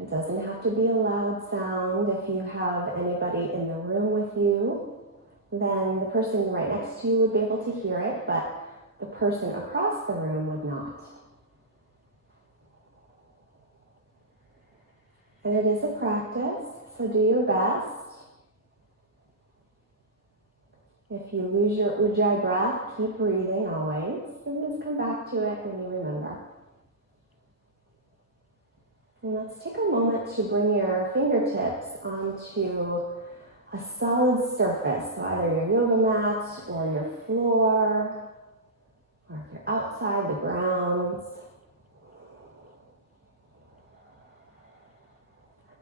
It doesn't have to be a loud sound. If you have anybody in the room with you, then the person right next to you would be able to hear it, but the person across the room would not. And it is a practice, so do your best. If you lose your ujjayi breath, keep breathing always, and just come back to it when you remember. And let's take a moment to bring your fingertips onto a solid surface, so either your yoga mat or your floor, or if you're outside, the grounds.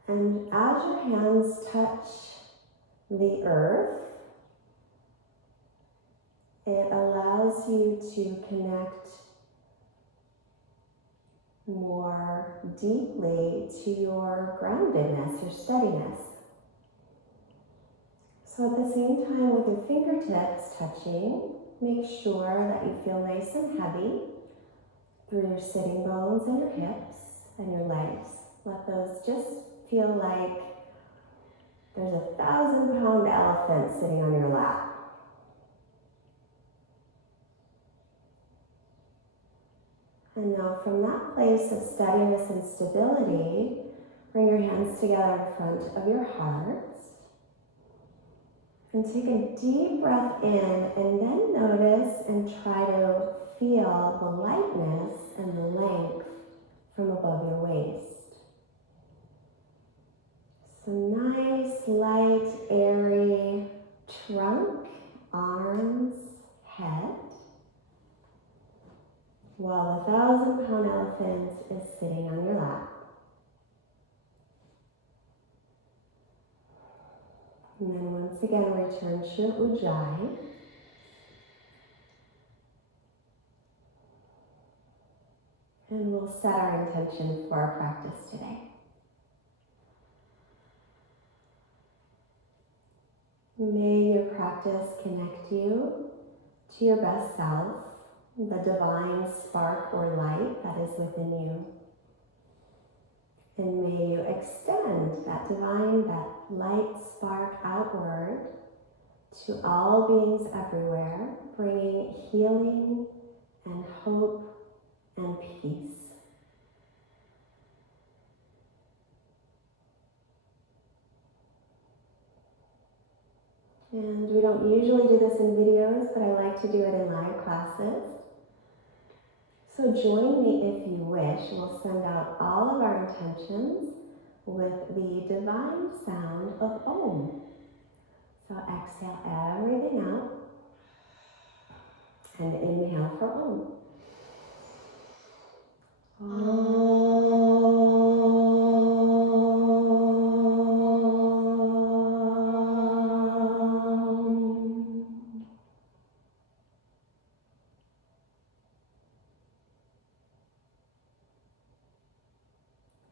And as your hands touch the earth, it allows you to connect more deeply to your groundedness, your steadiness. So at the same time with your fingertips touching, make sure that you feel nice and heavy through your sitting bones and your hips and your legs. Let those just feel like there's a 1,000-pound elephant sitting on your lap. And now from that place of steadiness and stability, bring your hands together in front of your heart. And take a deep breath in, and then notice and try to feel the lightness and the length from above your waist. So nice, light, airy trunk, arms, head, while the 1,000-pound elephant is sitting on your lap. And then once again, return to your ujjayi. And we'll set our intention for our practice today. May your practice connect you to your best self, the divine spark or light that is within you. And may you extend that divine, that light spark outward to all beings everywhere, bringing healing and hope and peace. And we don't usually do this in videos, but I like to do it in live classes. So join me if you wish. We'll send out all of our intentions with the divine sound of Om. So exhale everything out and inhale for Om.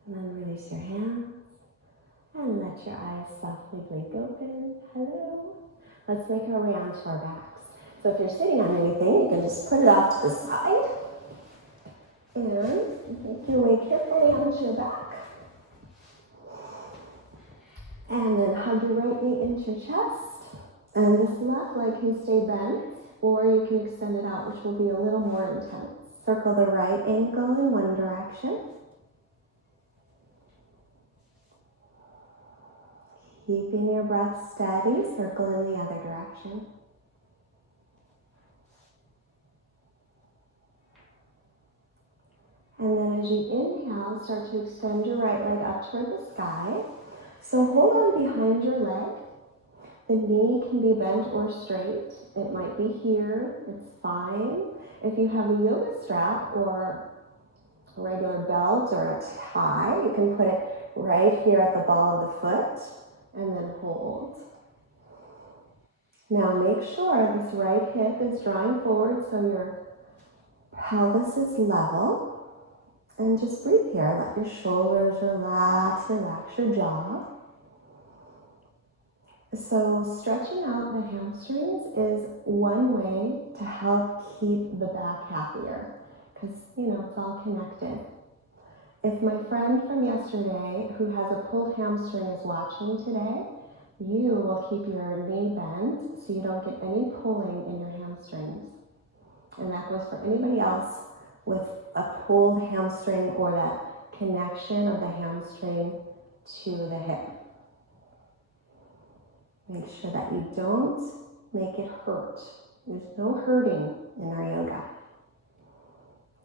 And then release your hands and let your eyes softly blink open. Hello. Let's make our way onto our backs. So if you're sitting on anything, you can just put it off to the side. And make your way carefully onto your back. And then hug your right knee into your chest. And this left leg can stay bent, or you can extend it out, which will be a little more intense. Circle the right ankle in one direction. Keeping your breath steady, circle in the other direction. And then as you inhale, start to extend your right leg up toward the sky. So hold on behind your leg. The knee can be bent or straight. It might be here, it's fine. If you have a yoga strap or a regular belt or a tie, you can put it right here at the ball of the foot and then hold. Now make sure this right hip is drawing forward so your pelvis is level. And just breathe here. Let your shoulders relax, relax your jaw. So stretching out the hamstrings is one way to help keep the back happier because, it's all connected. If my friend from yesterday who has a pulled hamstring is watching today, you will keep your knee bent so you don't get any pulling in your hamstrings. And that goes for anybody else with a pulled hamstring or that connection of the hamstring to the hip. Make sure that you don't make it hurt. There's no hurting in our yoga.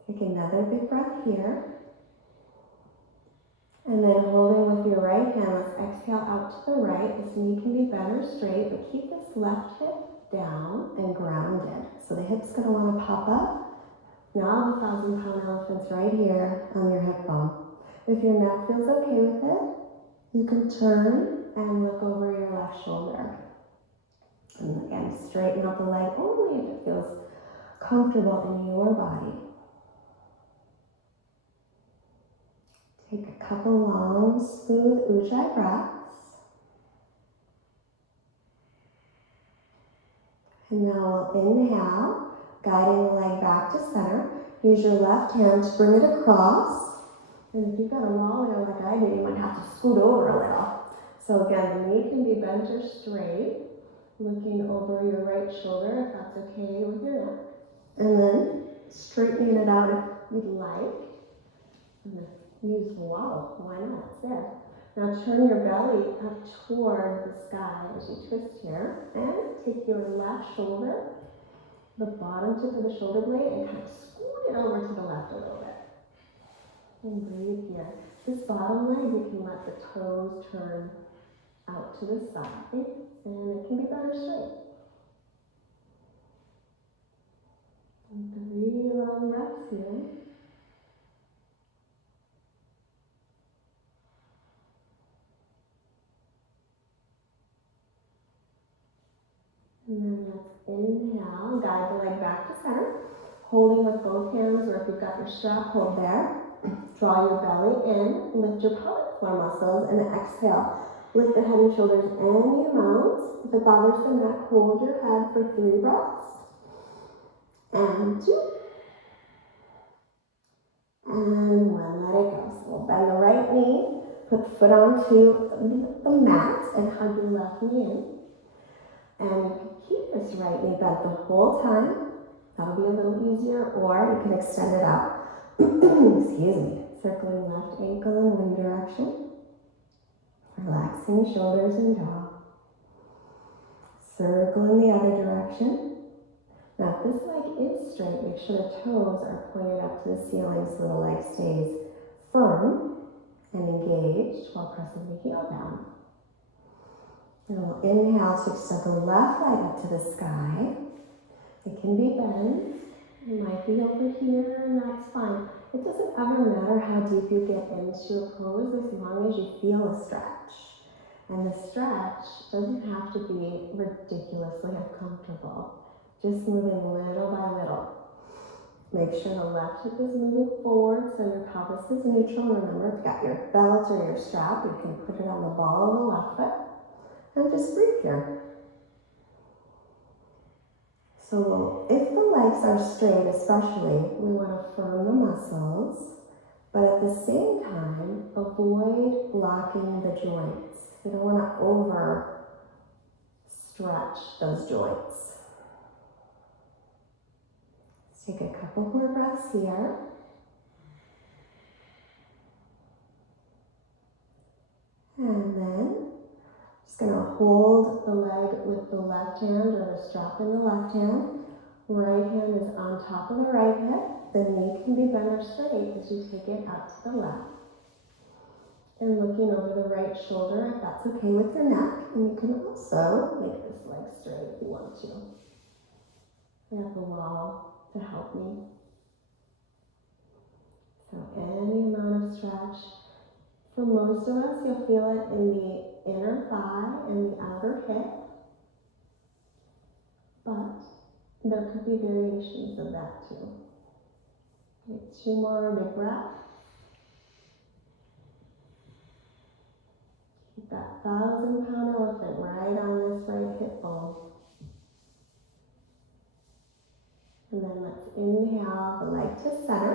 Take another big breath here. And then holding with your right hand, let's exhale out to the right. This knee can be bent or straight, but keep this left hip down and grounded. So the hip's gonna wanna pop up. Now the 1,000-pound elephant's right here on your hip bone. If your neck feels okay with it, you can turn and look over your left shoulder. And again, straighten out the leg only if it feels comfortable in your body. Take a couple long, smooth ujjayi breaths. And now we'll inhale, guiding the leg back to center. Use your left hand to bring it across. And if you've got a wall there like I do, you might have to scoot over a little. So again, the knee can be bent or straight, looking over your right shoulder if that's okay with your neck. And then straightening it out if you'd like. And then use wobble, why not? It's there. Now turn your belly up toward the sky as you twist here. And take your left shoulder, the bottom tip of the shoulder blade, and kind of scoot it over to the left a little bit. And breathe here. This bottom leg, you can let the toes turn out to the side, and it can be better straight. And 3 long breaths here. And then let's inhale, guide the leg back to center, holding with both hands, or if you've got your strap, hold there. Draw your belly in, lift your pelvic floor muscles, and exhale. Lift the head and shoulders any amount. If it bothers the neck, hold your head for 3 breaths. And 2. And 1, let it go. So we'll bend the right knee, put the foot onto the mat, and hug your left knee in. And you can keep this right knee bent the whole time. That'll be a little easier, or you can extend it out. Excuse me. Circling left ankle in one direction. Relaxing shoulders and jaw. Circle in the other direction. Now if this leg is straight, make sure the toes are pointed up to the ceiling so the leg stays firm and engaged while pressing the heel down. And we'll inhale to extend the left leg up to the sky. It can be bent. It might be over here, and that's fine. It doesn't ever matter how deep you get into a pose as long as you feel a stretch. And the stretch doesn't have to be ridiculously uncomfortable. Just moving little by little. Make sure the left hip is moving forward so your pelvis is neutral. Remember, if you've got your belt or your strap, you can put it on the ball of the left foot. And just breathe here. So if the legs are straight especially, we want to firm the muscles, but at the same time, avoid blocking the joints. We don't want to over stretch those joints. Let's take a couple more breaths here. And then just going to hold the leg with the left hand or the strap in the left hand. Right hand is on top of the right hip. The knee can be bent or straight as you take it out to the left. And looking over the right shoulder if that's okay with your neck. And you can also make this leg straight if you want to. I have the wall to help me. So any amount of stretch. For most of us, you'll feel it in the inner thigh and the outer hip. But there could be variations of that too. Take 2 more big breaths. Keep that 1,000-pound elephant right on this right hip bone. And then let's inhale the leg to center.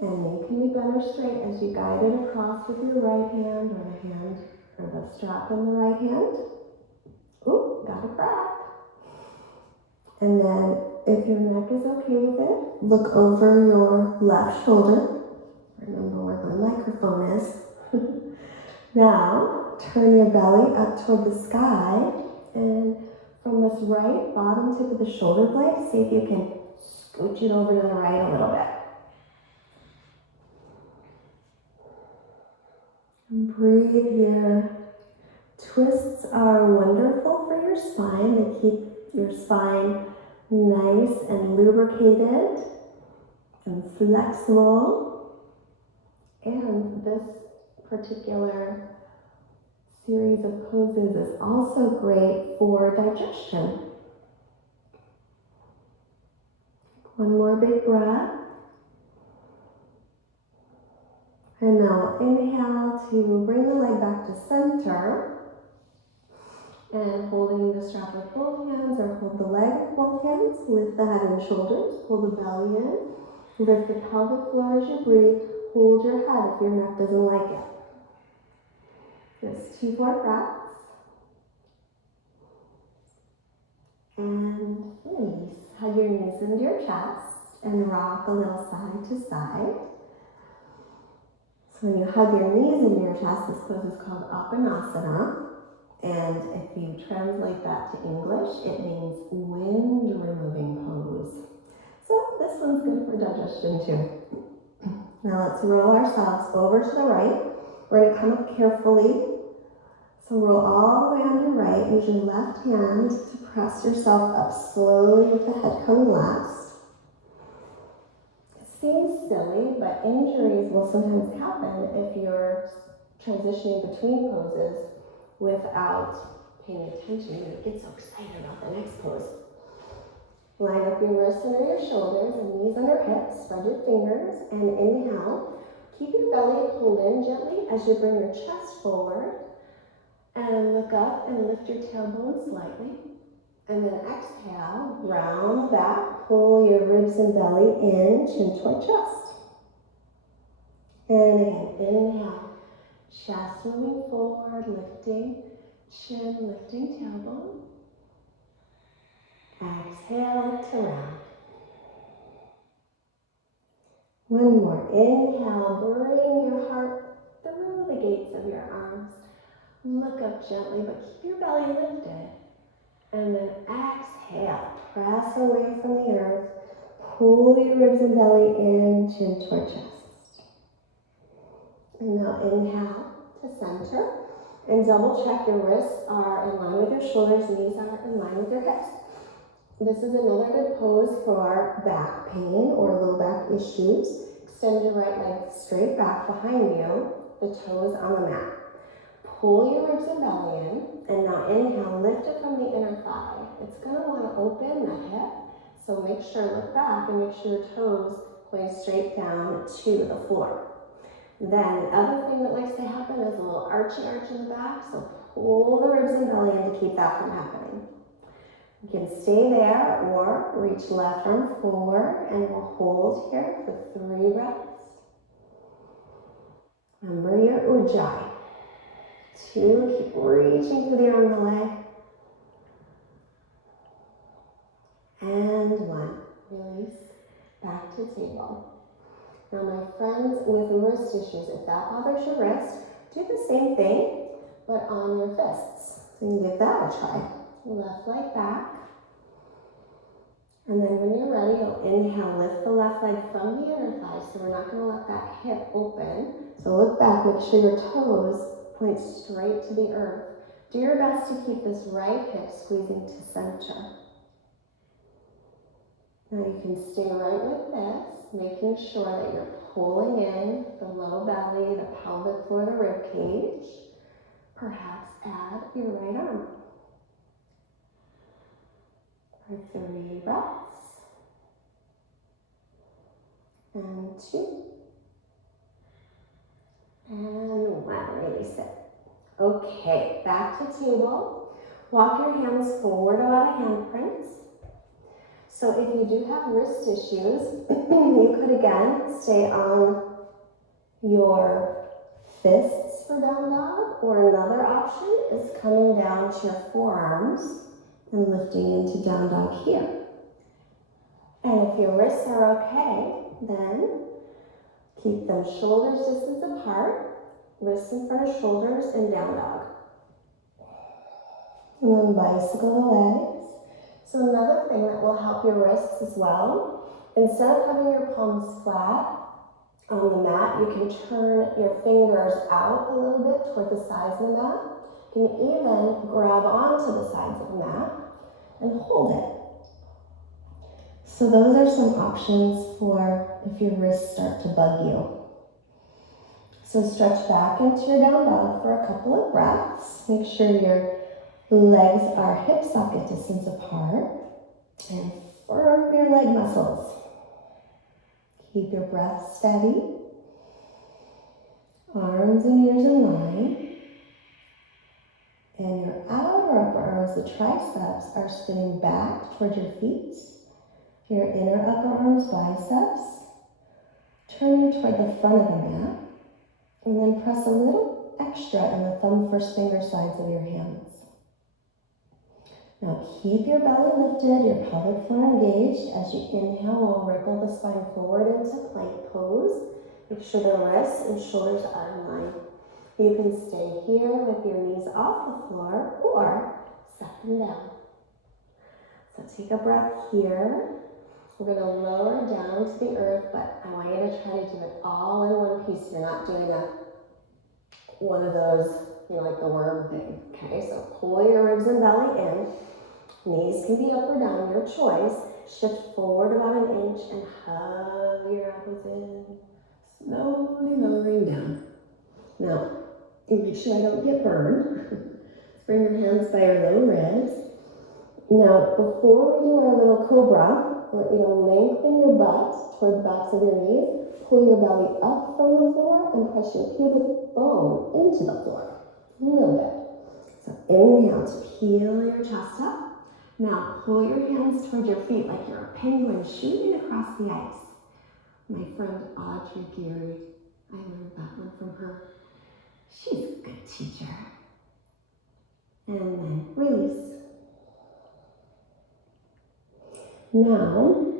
And knee can be bent or straight as you guide it across with your right hand or the strap in the right hand. Ooh, got a crack. And then if your neck is okay with it, look over your left shoulder. Remember where the microphone is. Now, turn your belly up toward the sky, and from this right bottom tip of the shoulder blade, see if you can scooch it over to the right a little bit. And breathe here. Twists are wonderful for your spine. They keep your spine nice and lubricated and flexible. And this particular series of poses is also great for digestion. One more big breath. And now inhale to bring the leg back to center. And holding the strap with both hands or hold the leg with both hands. Lift the head and shoulders. Pull the belly in. Lift the pelvic floor as you breathe. Hold your head if your neck doesn't like it. Just 2 more breaths. And release. Hug your knees into your chest and rock a little side to side. So when you hug your knees into your chest, this pose is called Apanasana. And if you translate that to English, it means wind removing pose. So this one's good for digestion too. Now let's roll ourselves over to the right. We're going to come up carefully. So roll all the way on your right. Use your left hand to press yourself up slowly with the head coming last. It seems silly, but injuries will sometimes happen if you're transitioning between poses without paying attention. You get so excited about the next pose. Line up your wrists under your shoulders and knees under hips. Spread your fingers and inhale. Keep your belly pulled in gently as you bring your chest forward. And look up and lift your tailbone slightly. And then exhale, round back, pull your ribs and belly in, chin toward chest. And again, inhale, chest moving forward, lifting chin, lifting tailbone. Exhale to round. One more, inhale, bring your heart through the gates of your arms. Look up gently, but keep your belly lifted. And then exhale, press away from the earth. Pull your ribs and belly in, chin toward chest. And now inhale to center. And double check your wrists are in line with your shoulders, knees are in line with your hips. This is another good pose for back pain or low back issues. Extend your right leg straight back behind you, the toes on the mat. Pull your ribs and belly in, and now inhale, lift it from the inner thigh. It's going to want to open the hip, so make sure, look back and make sure your toes point straight down to the floor. Then the other thing that likes to happen is a little arch in the back, so pull the ribs and belly in to keep that from happening. You can stay there or reach left arm forward, and we'll hold here for 3 breaths. Remember your ujjayi. 2, keep reaching through the arm and the leg. And 1, release, back to table. Now my friends with wrist issues, if that bothers your wrist, do the same thing, but on your fists. So you can give that a try. Left leg back. And then when you're ready, you'll inhale, lift the left leg from the inner thigh, so we're not gonna let that hip open. So look back, make sure your toes point straight to the earth. Do your best to keep this right hip squeezing to center. Now you can stay right with this, making sure that you're pulling in the low belly, the pelvic floor, the rib cage. Perhaps add your right arm. For 3 breaths. And 2. And 1, release it. Okay, back to table. Walk your hands forward about a handprint. So if you do have wrist issues, you could again stay on your fists for down dog, or another option is coming down to your forearms and lifting into down dog here. And if your wrists are okay, then keep them shoulders distance apart, wrists in front of shoulders, and down dog. And then bicycle the legs. So another thing that will help your wrists as well, instead of having your palms flat on the mat, you can turn your fingers out a little bit toward the sides of the mat. You can even grab onto the sides of the mat and hold it. So those are some options for if your wrists start to bug you. So stretch back into your down dog for a couple of breaths. Make sure your legs are hip socket distance apart, and firm your leg muscles. Keep your breath steady. Arms and ears in line. And your outer upper arms, the triceps, are spinning back towards your feet. Your inner upper arms, biceps, turning toward the front of the mat. And then press a little extra in the thumb first finger sides of your hands. Now keep your belly lifted, your pelvic floor engaged. As you inhale, we'll wriggle the spine forward into plank pose. Make sure the wrists and shoulders are in line. You can stay here with your knees off the floor or set them down. So take a breath here. We're going to lower down to the earth, but I want you to try to do it all in one piece. You're not doing one of those, like the worm thing. Okay, so pull your ribs and belly in. Knees can be up or down, your choice. Shift forward about an inch and hug your elbows in. Slowly lowering down. Now, make sure I don't get burned. Bring your hands by your low ribs. Now, before we do our little cobra, I want you to lengthen your butt toward the backs of your knees. Pull your belly up from the floor and press your pubic bone into the floor. A little bit. So inhale to peel your chest up. Now pull your hands toward your feet like you're a penguin shooting across the ice. My friend Audrey Geary, I learned that one from her. She's a good teacher. And then release. Now,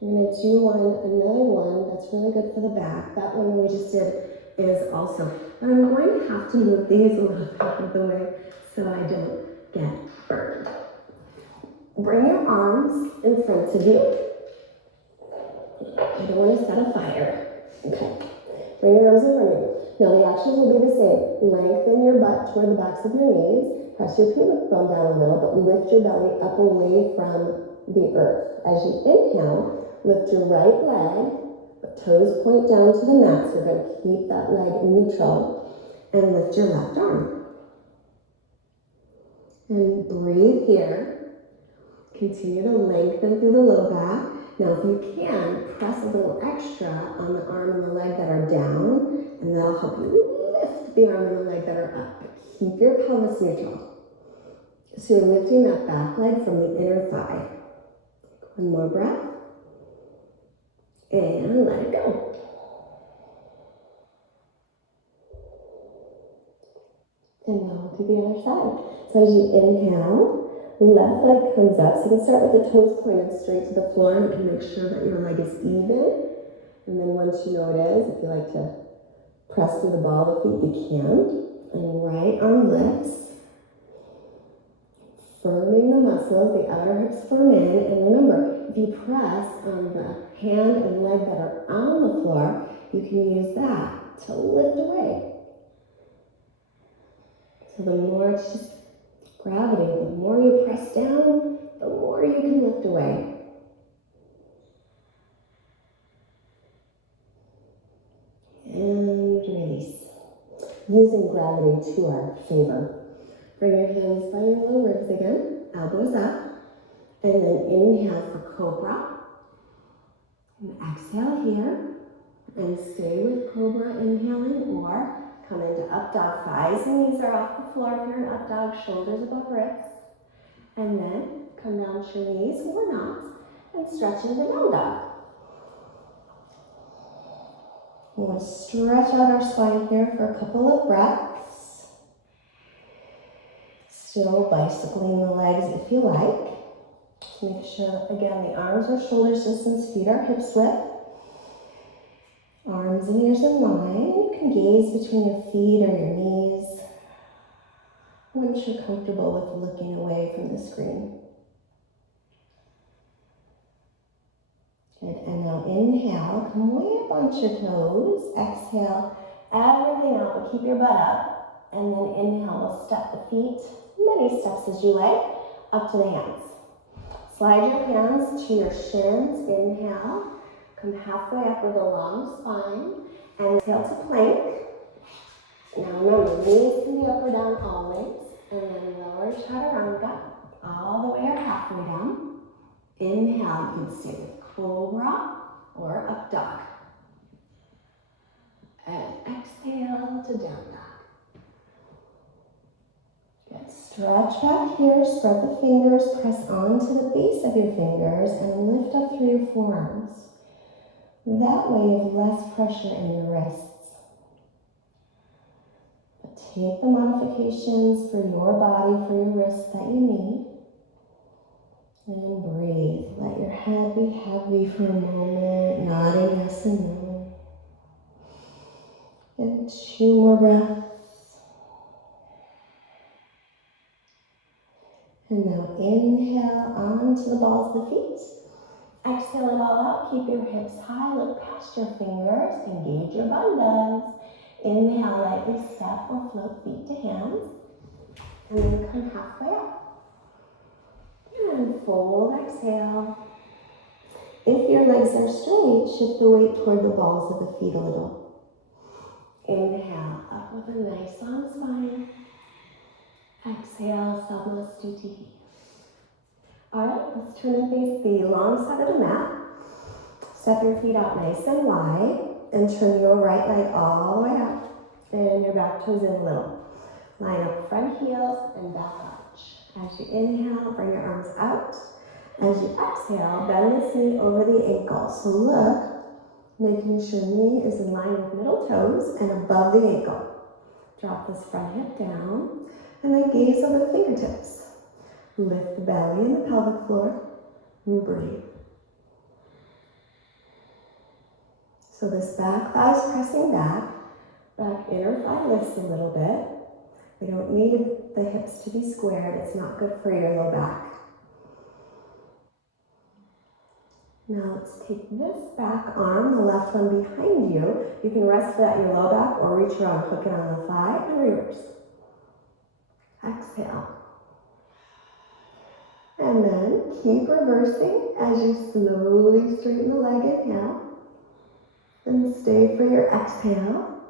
I'm going to do another one that's really good for the back. That one we just did is also, but I'm going to have to move these a little bit out of the way so I don't get burned. Bring your arms in front of you. I don't want to set a fire. Okay. Bring your arms in front of you. Now the actions will be the same. Lengthen your butt toward the backs of your knees. Press your pubic bone down a little, but lift your belly up away from the earth. As you inhale, lift your right leg, but toes point down to the mat. So you're going to keep that leg neutral and lift your left arm. And breathe here. Continue to lengthen through the low back. Now, if you can, press a little extra on the arm and the leg that are down, and that'll help you lift the arm and the leg that are up. But keep your pelvis neutral. So you're lifting that back leg from the inner thigh. One more breath. And let it go. And now to the other side. So as you inhale, left leg comes up. So you can start with the toes pointed straight to the floor. You can make sure that your leg is even. And then once you know it is, if you like to press through the ball of the feet, you can. And right arm lifts. Firming the muscles, the outer hips firm in. And remember, if you press on the hand and leg that are on the floor, you can use that to lift away. So the more it's just gravity, the more you press down, the more you can lift away. And release. Using gravity to our favor. Bring your hands by your low ribs again, elbows up, and then inhale for cobra. And exhale here, and stay with cobra inhaling, or come into up dog. Thighs and knees are off the floor if you're in up dog, shoulders above wrists. And then come down to your knees or not, And stretching the down dog. We'll stretch out our spine here for a couple of breaths. Still bicycling the legs if you like. Make sure, again, the arms are shoulders distance, feet are hips width. Arms and ears in line. You can gaze between your feet or your knees once you're comfortable with looking away from the screen. Good, and now inhale, come way up onto your toes. Exhale, everything out, but keep your butt up. And then inhale, we'll step the feet, many steps as you like, up to the hands. Slide your hands to your shins, inhale. Come halfway up with a long spine. And exhale to plank. Now remember, knees can be up or down always. And then lower chaturanga, all the way or halfway down. Inhale, you can stay with cobra or up dog. And exhale to down dog. Good. Stretch back here, spread the fingers, press onto the base of your fingers and lift up through your forearms. That way you have less pressure in your wrists. But take the modifications for your body, for your wrists that you need. And breathe. Let your head be heavy for a moment, nodding yes and no. And 2 more breaths. And now inhale onto the balls of the feet. Exhale it all out. Keep your hips high. Look past your fingers. Engage your bandhas. Inhale, lightly step or float feet to hands. And then come halfway up. And fold, exhale. If your legs are straight, shift the weight toward the balls of the feet a little. Inhale, up with a nice long spine. Exhale, Samasthiti. Alright, let's turn and face the long side of the mat. Step your feet out nice and wide and turn your right leg all the way up and your back toes in a little. Line up front heels and back arch. As you inhale, bring your arms out. As you exhale, bend this knee over the ankle. So look, making sure knee is in line with middle toes and above the ankle. Drop this front hip down and then gaze over the fingertips. Lift the belly and the pelvic floor and breathe. So this back thigh is pressing back inner thigh lifts a little bit. We don't need the hips to be squared. It's not good for your low back. Now let's take this back arm, the left one behind you. You can rest it at your low back or reach around, hook it on the thigh and reverse. Exhale. And then keep reversing as you slowly straighten the leg, inhale. And stay for your exhale.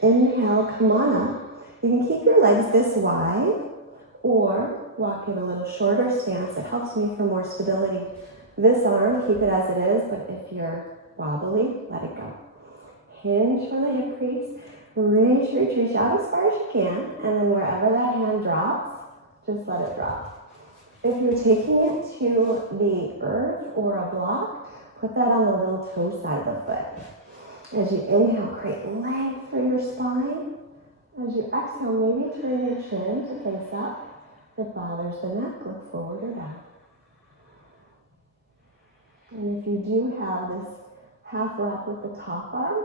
Inhale, come on up. You can keep your legs this wide or walk in a little shorter stance. It helps me for more stability. This arm, keep it as it is, but if you're wobbly, let it go. Hinge from the hip crease. Reach out as far as you can, and then wherever that hand drops, just let it drop. If you're taking it to the earth or a block, put that on the little toe side of the foot. As you inhale, create length for your spine. As you exhale, maybe turn your chin to face up. If it bothers the neck, look forward or down. And if you do have this half wrap with the top arm,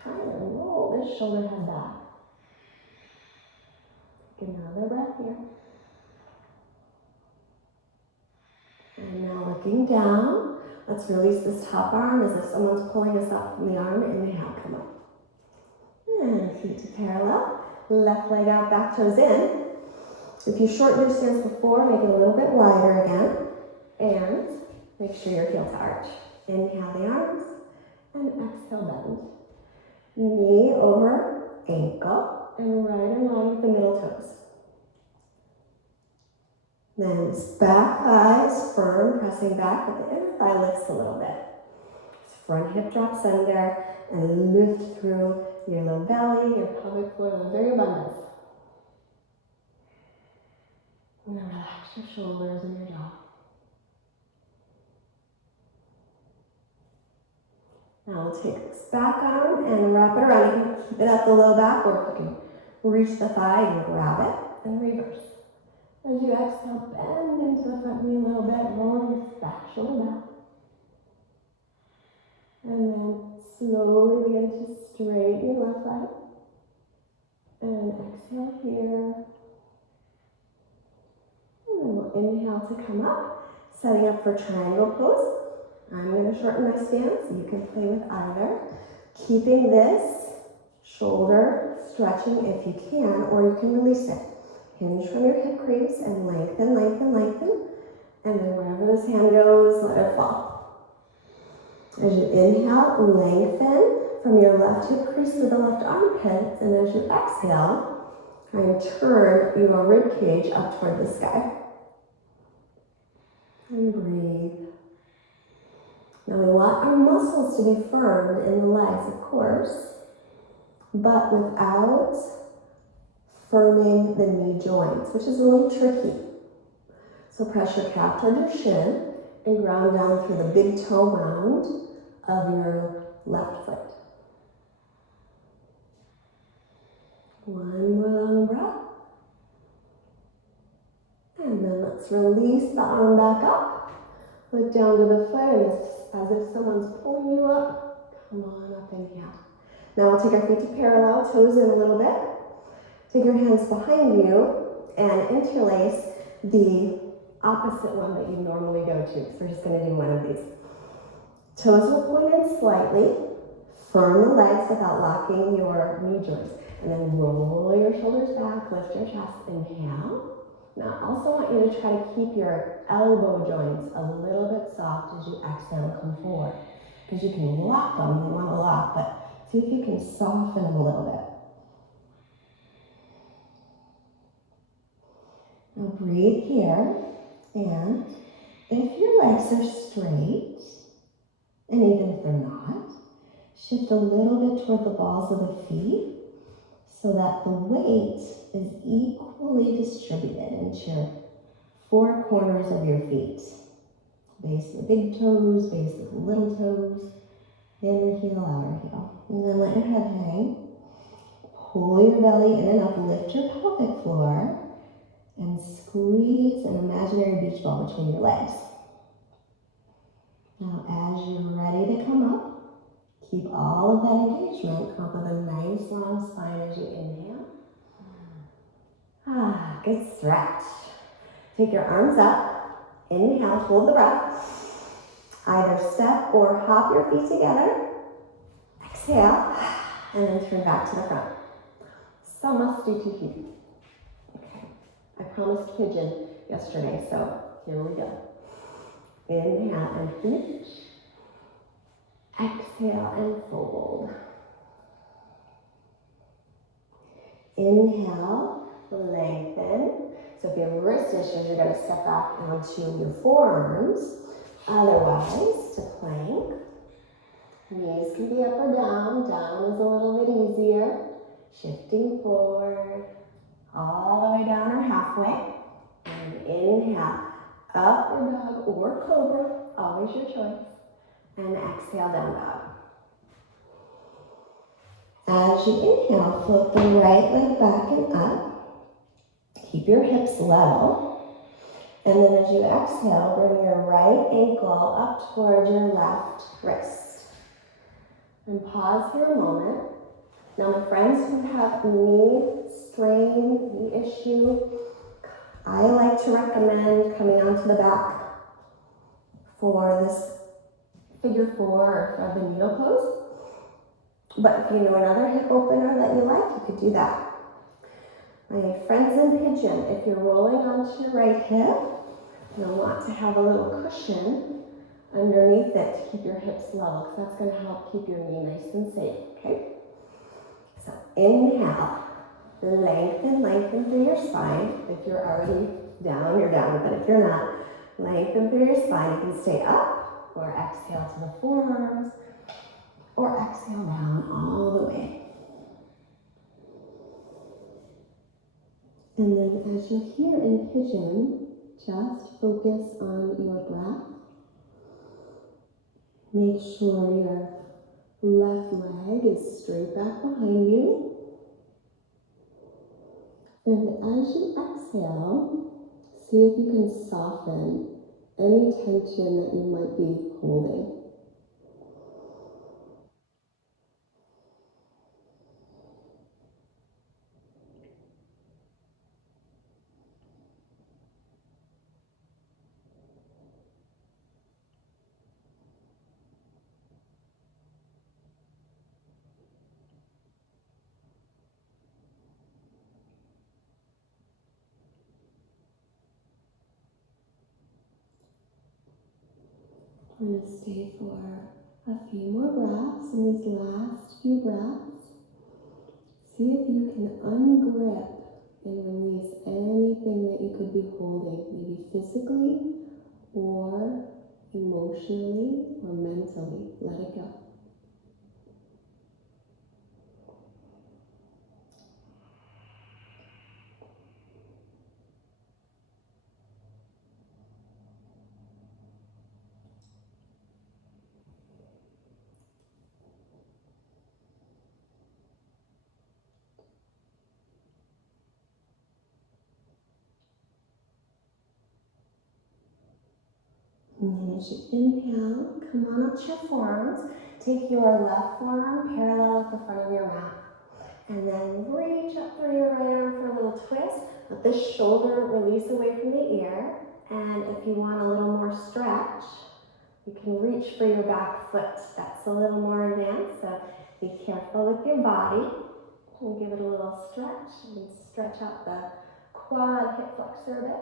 try and roll this shoulder head back. Take another breath here. And now looking down, let's release this top arm as if someone's pulling us up from the arm. Inhale, come up. And feet to parallel. Left leg out, back toes in. If you shortened your stance before, make it a little bit wider again. And make sure your heel to arch. Inhale the arms and exhale bend. Knee over ankle and right in line with the middle toes. Then back thigh is firm, pressing back, but the inner thigh lifts a little bit. Front hip drops under and lift through your low belly, your pelvic floor, those are your bandhas. And then relax your shoulders and your jaw. Now we'll take this back arm and wrap it around. You can keep it at the low back, or if you can reach the thigh and grab it and reverse. As you exhale, bend into the front knee a little bit, rolling this back shoulder back. And then slowly begin to straighten your left leg. And exhale here. And then we'll inhale to come up, setting up for triangle pose. I'm going to shorten my stance. You can play with either. Keeping this shoulder stretching if you can, or you can release it. Hinge from your hip crease and lengthen, lengthen, lengthen. And then wherever this hand goes, let it fall. As you inhale, lengthen from your left hip crease to the left armpit. And as you exhale, try and turn your rib cage up toward the sky. And breathe. Now we want our muscles to be firm in the legs, of course, but without firming the knee joints, which is a little tricky. So press your calf toward your shin and ground down through the big toe round of your left foot. One more long breath. And then let's release the arm back up. Look down to the foot, and it's as if someone's pulling you up. Come on up, inhale. Now we'll take our feet to parallel, toes in a little bit. Take your hands behind you and interlace the opposite one that you normally go to. So we're just going to do one of these. Toes will point in slightly. Firm the legs without locking your knee joints. And then roll your shoulders back, lift your chest, inhale. Now, I also want you to try to keep your elbow joints a little bit soft as you exhale and come forward. Because you can lock them, you want to lock, but see if you can soften them a little bit. Now breathe here, and if your legs are straight, and even if they're not, shift a little bit toward the balls of the feet, so that the weight is equally distributed into your four corners of your feet. Base of the big toes, base of the little toes, inner heel, outer heel. And then let your head hang. Pull your belly in and up, lift your pelvic floor, and squeeze an imaginary beach ball between your legs. Now as you're ready to come up, keep all of that engagement. Come up with a nice long spine as you inhale. Good stretch. Take your arms up. Inhale, hold the breath. Either step or hop your feet together. Exhale, and then turn back to the front. Samastitihi. Okay, I promised pigeon yesterday, so here we go. Inhale and finish. Exhale and fold. Inhale, lengthen. So if you have wrist issues, you're going to step back onto your forearms. Otherwise, to plank. Knees can be up or down. Down is a little bit easier. Shifting forward, all the way down or halfway. And inhale, up or dog or cobra, always your choice. And exhale, down dog. As you inhale, float the right leg back and up. Keep your hips level. And then as you exhale, bring your right ankle up toward your left wrist. And pause here a moment. Now my friends who have knee strain, knee issue, I like to recommend coming onto the back for this figure 4 or for the needle pose. But if you know another hip opener that you like, you could do that. My friends in pigeon, if you're rolling onto your right hip, you'll want to have a little cushion underneath it to keep your hips level, because that's going to help keep your knee nice and safe, okay? So inhale, lengthen, lengthen through your spine. If you're already down, you're down, but if you're not, lengthen through your spine. You can stay up or exhale to the forearms or exhale down all the way. And then as you're here in pigeon, just focus on your breath. Make sure you're Left leg is straight back behind you. And as you exhale, see if you can soften any tension that you might be holding. We're going to stay for a few more breaths. In these last few breaths, see if you can ungrip and release anything that you could be holding, maybe physically or emotionally or mentally. Let it go. And as you inhale, come on up to your forearms. Take your left forearm parallel with the front of your mat. And then reach up through your right arm for a little twist. Let the shoulder release away from the ear. And if you want a little more stretch, you can reach for your back foot. That's a little more advanced, so be careful with your body. And give it a little stretch. And stretch out the quad hip flexor a bit.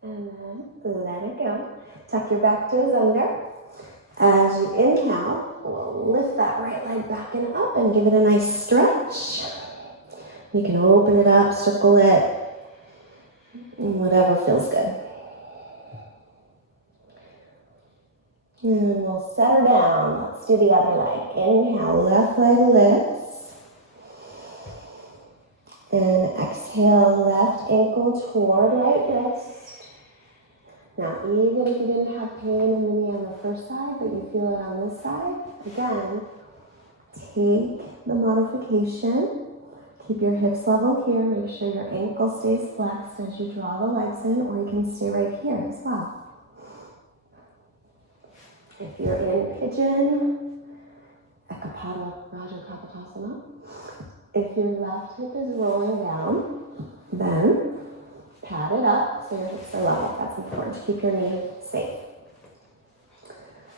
And then let it go. Tuck your back toes under. As you inhale, we'll lift that right leg back and up and give it a nice stretch. You can open it up, circle it, whatever feels good. And we'll set her down. Let's do the other leg. Inhale, left leg lifts. And exhale, left ankle toward right wrist. Now, even if you didn't have pain in the knee on the first side, but you feel it on this side, again, take the modification. Keep your hips level here. Make sure your ankle stays flexed as you draw the legs in, or you can stay right here as well. If you're in pigeon, Ekapada Raja Kapotasana. If your left hip is rolling down, then pat it up so your hips are level. That's important to keep your knee safe.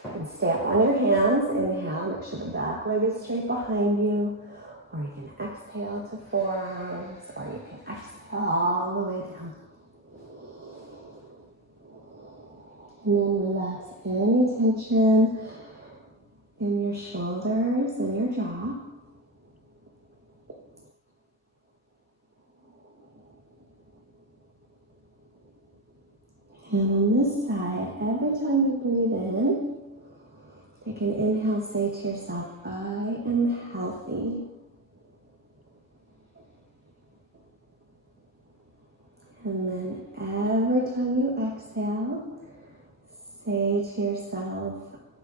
And stay up on your hands. Inhale, make sure the back leg is straight behind you. Or you can exhale to forearms, or you can exhale all the way down. And then relax any tension in your shoulders and your jaw. And on this side, every time you breathe in, take an inhale, say to yourself, I am healthy. And then every time you exhale, say to yourself,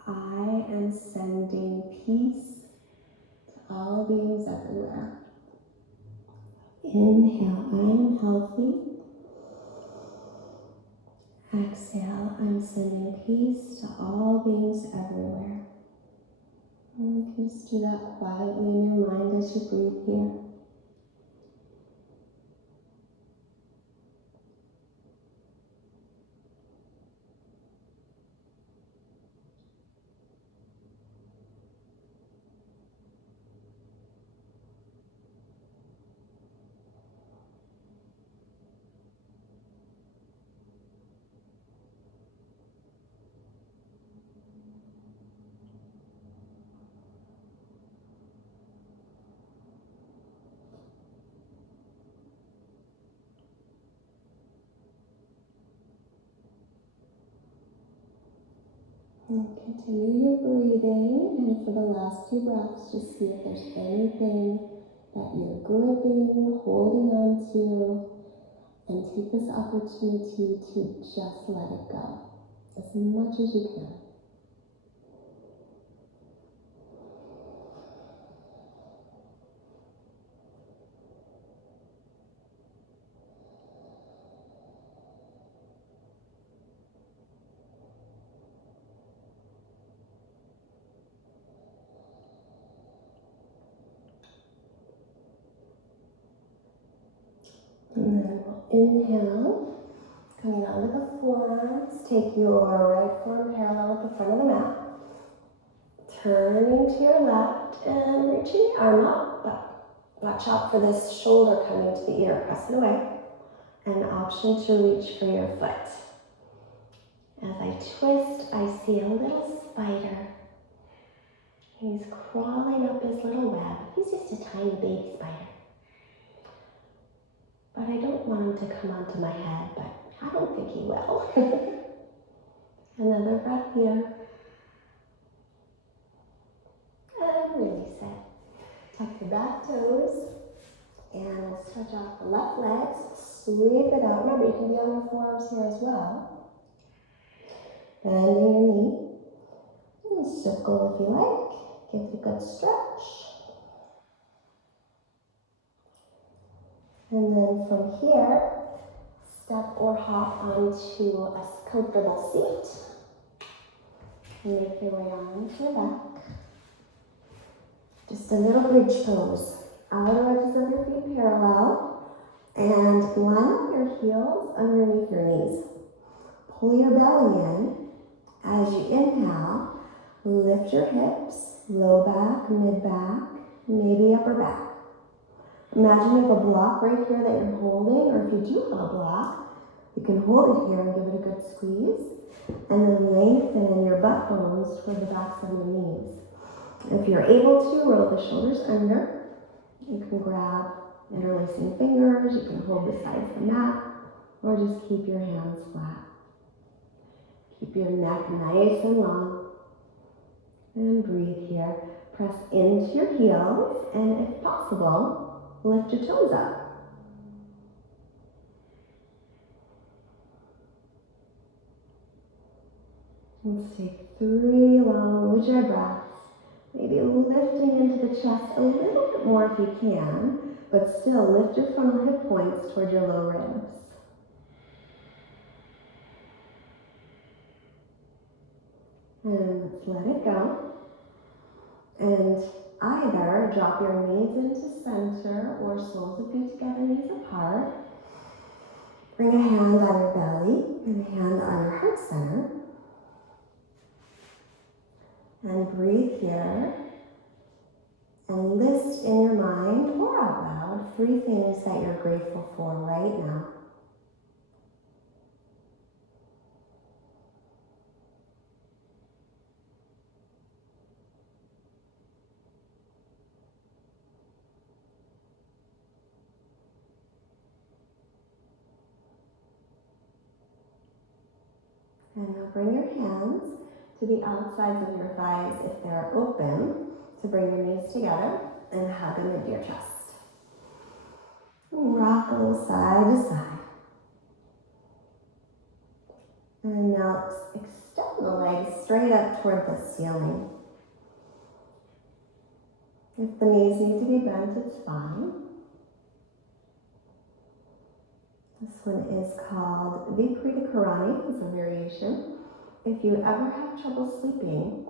I am sending peace to all beings everywhere. Inhale, I am healthy. Exhale, I'm sending peace to all beings everywhere. And you can just do that quietly in your mind as you breathe here. And continue your breathing, and for the last few breaths, just see if there's anything that you're gripping, holding on to, and take this opportunity to just let it go as much as you can. Inhale, coming onto the forearms. Take your right forearm parallel with the front of the mat. Turning to your left and reaching the arm up, but watch out for this shoulder coming to the ear. Press it away. An option to reach for your foot. As I twist, I see a little spider. He's crawling up his little web. He's just a tiny baby spider. But I don't want him to come onto my head, but I don't think he will. Another breath here. And release it. Tuck your back toes. And we'll stretch out the left legs. Sweep it out. Remember, you can be on your forearms here as well. Bending your knee. And circle if you like. Give it a good stretch. And then from here, step or hop onto a comfortable seat. And make your way onto your back. Just a little bridge pose. Outer edges of your feet parallel. And line up your heels underneath your knees. Pull your belly in. As you inhale, lift your hips, low back, mid back, maybe upper back. Imagine you have a block right here that you're holding, or if you do have a block, you can hold it here and give it a good squeeze, and then lengthen your butt bones toward the backs of your knees. If you're able to, roll the shoulders under. You can grab interlacing fingers, you can hold the sides of the mat, or just keep your hands flat. Keep your neck nice and long. And breathe here. Press into your heels, and if possible, lift your toes up. Let's take 3 long ujjayi breaths. Maybe lifting into the chest a little bit more if you can, but still lift your frontal hip points toward your low ribs. And let's let it go. And either drop your knees into center or soles of feet together, knees apart. Bring a hand on your belly and a hand on your heart center. And breathe here. And list in your mind or out loud 3 things that you're grateful for right now. And now bring your hands to the outsides of your thighs if they're open, to bring your knees together and hug them into your chest. And rock a little side to side. And now extend the legs straight up toward the ceiling. If the knees need to be bent, it's fine. This one is called Viparita Karani. It's a variation. If you ever have trouble sleeping,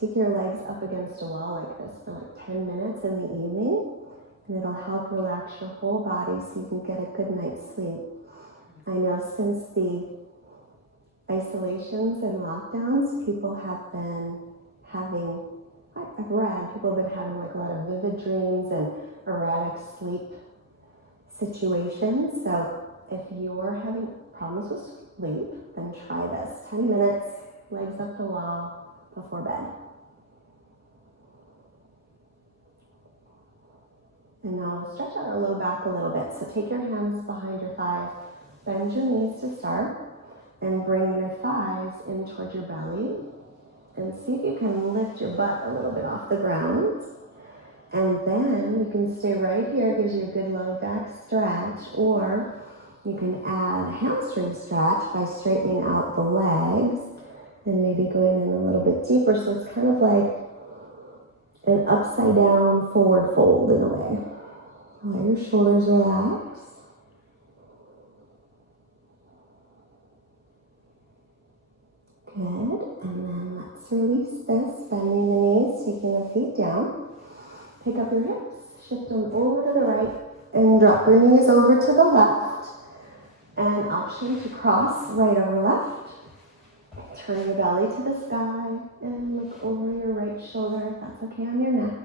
take your legs up against a wall like this for like 10 minutes in the evening, and it'll help relax your whole body so you can get a good night's sleep. I know since the isolations and lockdowns, people have been having, I've read, people have been having like a lot of vivid dreams and erratic sleep situations. So if you're having problems with sleep, then try this. 10 minutes, legs up the wall before bed. And now stretch out our low back a little bit. So take your hands behind your thighs, bend your knees to start, and bring your thighs in towards your belly. And see if you can lift your butt a little bit off the ground. And then you can stay right here, it gives you a good low back stretch, or you can add a hamstring stretch by straightening out the legs and maybe going in a little bit deeper. So it's kind of like an upside down forward fold in a way. Let your shoulders relax. Good. And then let's release this, bending the knees, taking the feet down. Pick up your hips, shift them over to the right, and drop your knees over to the left. And option to cross right over left. Turn your belly to the sky and look over your right shoulder if that's okay on your neck.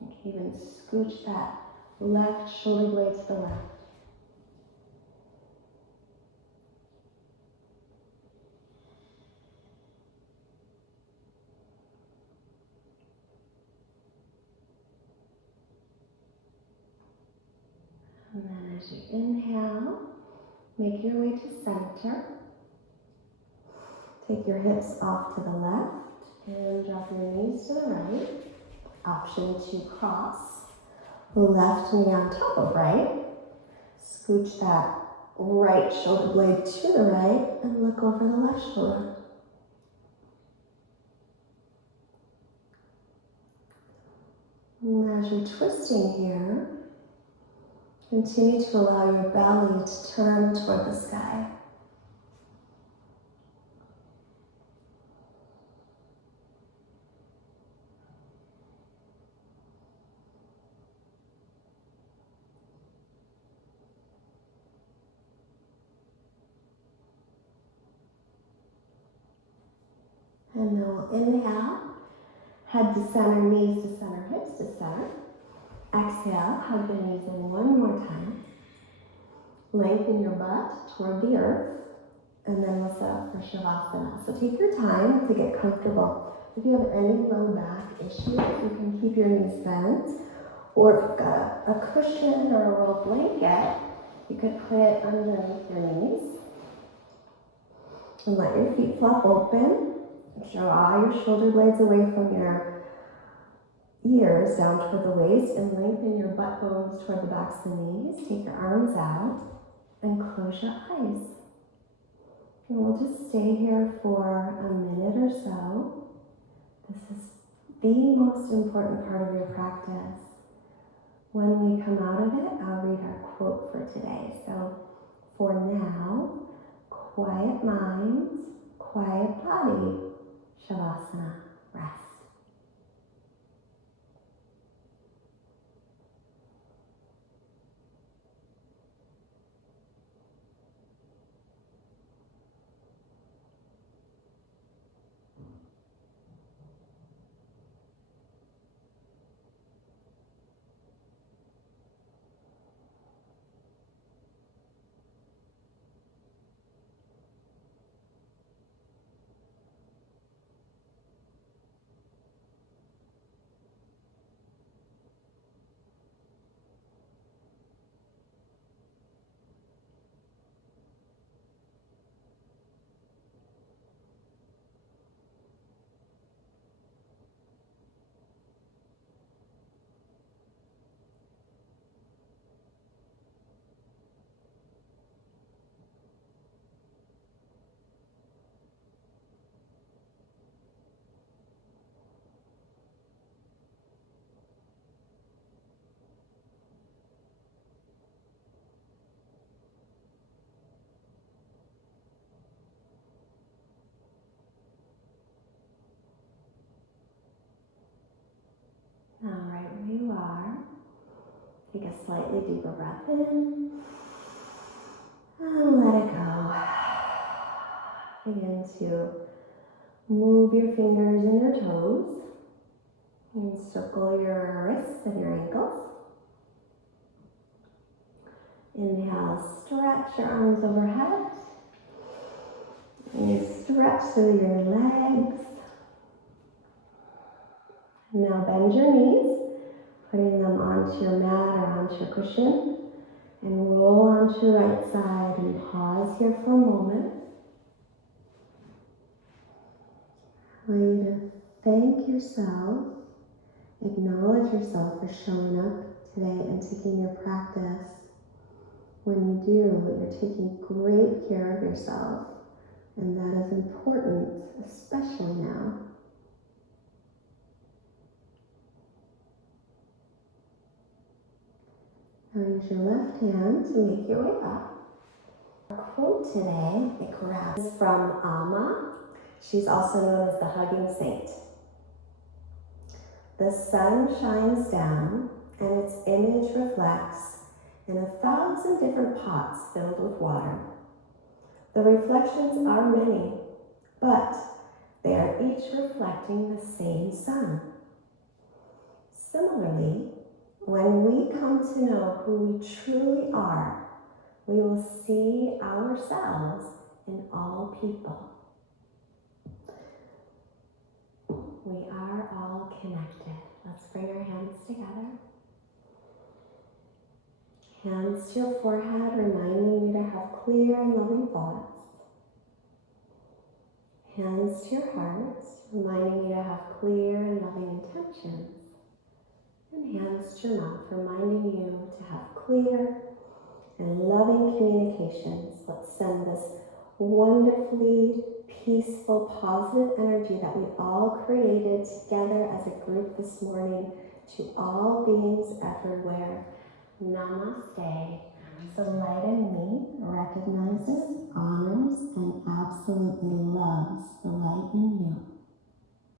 You can even scooch that left shoulder blade to the left. And then as you inhale, make your way to center. Take your hips off to the left and drop your knees to the right. Option to cross. Left knee on top of right. Scooch that right shoulder blade to the right and look over the left shoulder. And as you're twisting here, continue to allow your belly to turn toward the sky. And now we'll inhale, head to center, knees to center, hips to center. Exhale, hug the knees in one more time. Lengthen your butt toward the earth, and then we'll set up for Shavasana. So take your time to get comfortable. If you have any low back issues, you can keep your knees bent, or if you've got a cushion or a rolled blanket, you could put it underneath your knees. And let your feet flop open. Draw your shoulder blades away from your ears down toward the waist and lengthen your butt bones toward the backs of the knees. Take your arms out and close your eyes. And we'll just stay here for a minute or so. This is the most important part of your practice. When we come out of it, I'll read our quote for today. So for now, quiet mind, quiet body, Shavasana, rest. Now, right where you are, take a slightly deeper breath in and let it go. Begin to move your fingers and your toes and circle your wrists and your ankles. Inhale, stretch your arms overhead and stretch through your legs. Now bend your knees, putting them onto your mat or onto your cushion, and roll onto your right side and pause here for a moment. I want you to thank yourself, acknowledge yourself for showing up today and taking your practice. When you do, you're taking great care of yourself, and that is important, especially now. Now use your left hand to make your way up. Our quote today, it grabs from Amma. She's also known as the Hugging Saint. The sun shines down and its image reflects in 1,000 different pots filled with water. The reflections are many, but they are each reflecting the same sun. Similarly, when we come to know who we truly are, we will see ourselves in all people. We are all connected. Let's bring our hands together. Hands to your forehead, reminding you to have clear and loving thoughts. Hands to your heart, reminding you to have clear and loving intentions. And hands to your mouth, reminding you to have clear and loving communications. Let's send this wonderfully peaceful, positive energy that we all created together as a group this morning to all beings everywhere. Namaste. The light in me recognizes, honors, and absolutely loves the light in you.